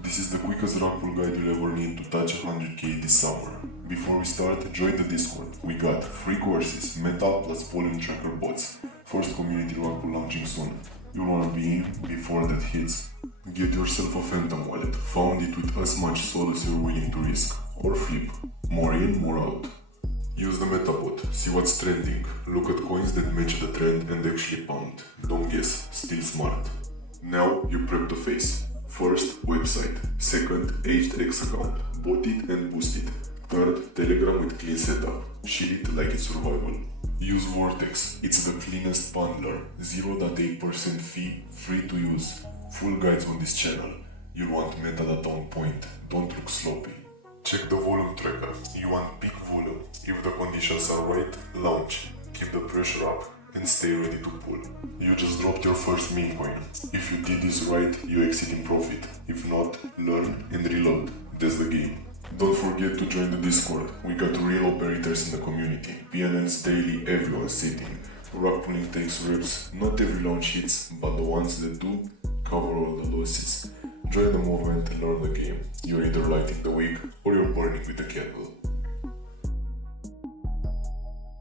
This is the quickest Rugpull guide you'll ever need to touch 100k this summer. Before we start, join the Discord. We got free courses, meta plus volume tracker bots, first community Rugpull launching soon. You'll wanna be in before that hits. Get yourself a Phantom wallet, found it with as much SOL as you're willing to risk, or flip. More in, more out. Use the metabot, see what's trending, look at coins that match the trend and actually pump. Don't guess, still smart. Now you prep the face. First, website. Second, HTX account. Bot it and boost it. Third, Telegram with clean setup. Shield it like it's survival. Use VORTEX. It's the cleanest bundler. 0.8% fee, free to use. Full guides on this channel. You want metadata on point. Don't look sloppy. Check the volume tracker. You want peak volume. If the conditions are right, launch. Keep the pressure up and stay ready to pull. You just dropped your first meme coin. If you did this right, you exit in profit. If not, learn and reload. That's the game. Don't forget to join the Discord. We got real operators in the community. PNNs daily, everyone's sitting. Rug pulling takes reps. Not every launch hits, but the ones that do, cover all the losses. Join the movement and learn the game. You're either lighting the wick or you're burning with the candle.